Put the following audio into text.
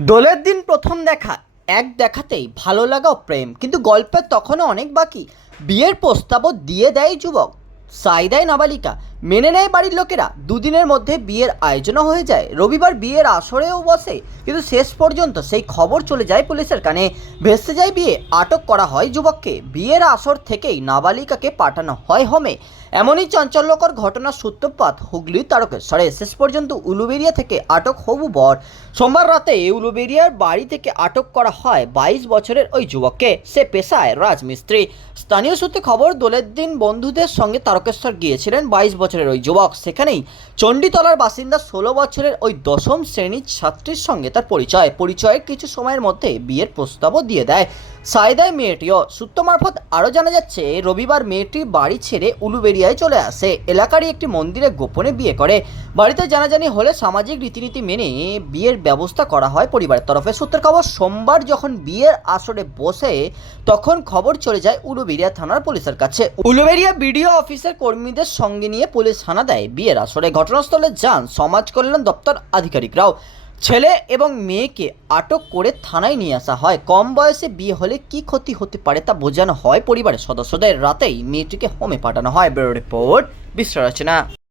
দোলের দিন প্রথম দেখা, এক দেখাতেই ভালো লাগা প্রেম। কিন্তু গল্পের তখনও অনেক বাকি। বিয়ের প্রস্তাবও দিয়ে দেয় যুবক। সাই দেয় নাবালিকা মেনে নেয় বাড়ির লোকেরা। দুদিনের মধ্যে বিয়ের আয়োজনও হয়ে যায়। রবিবার বিয়ের আসরেও বসে, কিন্তু শেষ পর্যন্ত সেই খবর চলে যায় পুলিশের কানে। ভেসে যায় বিয়ে, আটক করা হয় যুবককে। বিয়ের আসর থেকেই নাবালিকাকে পাঠানো হয় হোমে। এমনই চাঞ্চল্যকর ঘটনার সূত্রপাত হুগলি তারকেশ্বরে। শেষ পর্যন্ত উলুবেরিয়া থেকে আটক হবু বর। সোমবার রাতে উলুবেরিয়ার বাড়ি থেকে আটক করা হয় বাইশ বছরের ওই যুবককে। সে পেশায় রাজমিস্ত্রি। স্থানীয় সূত্রে খবর, দোলের দিন বন্ধুদের সঙ্গে তারকেশ্বর গিয়েছিলেন বাইশ বছরের ওই যুবক। সেখানেই চণ্ডীতলার বাসিন্দা ষোলো বছরের ওই দশম শ্রেণির ছাত্রীর সঙ্গে তার পরিচয়। পরিচয়ের কিছু সময়ের মধ্যে বিয়ের প্রস্তাবও দিয়ে দেয়। সাইদায় মেয়েটিও সূত্র মারফত আরও জানা যাচ্ছে, রবিবার মেয়েটি বাড়ি ছেড়ে উলুবেরিয়ায় চলে আসে। এলাকারই একটি মন্দিরে গোপনে বিয়ে করে। বাড়িতে জানাজানি হলে সামাজিক রীতিনীতি মেনে বিয়ের ব্যবস্থা করা হয় পরিবারের তরফে। সূত্রের খবর, সোমবার যখন বিয়ের আসরে বসে, তখন খবর চলে যায় উলুবেরিয়া থানার পুলিশের কাছে। উলুবেরিয়া বিডিও অফিসের কর্মীদের সঙ্গে নিয়ে পুলিশ হানা দেয়। বিয়ের আসরে ঘটনাস্থলে যান সমাজ কল্যাণ দপ্তর আধিকারিকরাও। ছেলে এবং মেয়েকে আটক করে থানায় নিয়ে আসা হয়। কম বয়সে বিয়ে হলে কি ক্ষতি হতে পারে তা বোঝানো হয় পরিবারের সদস্যদের। রাতেই মেয়েটিকে হোমে পাঠানো হয়। ব্যুরো রিপোর্ট বিশ্ব রচনা।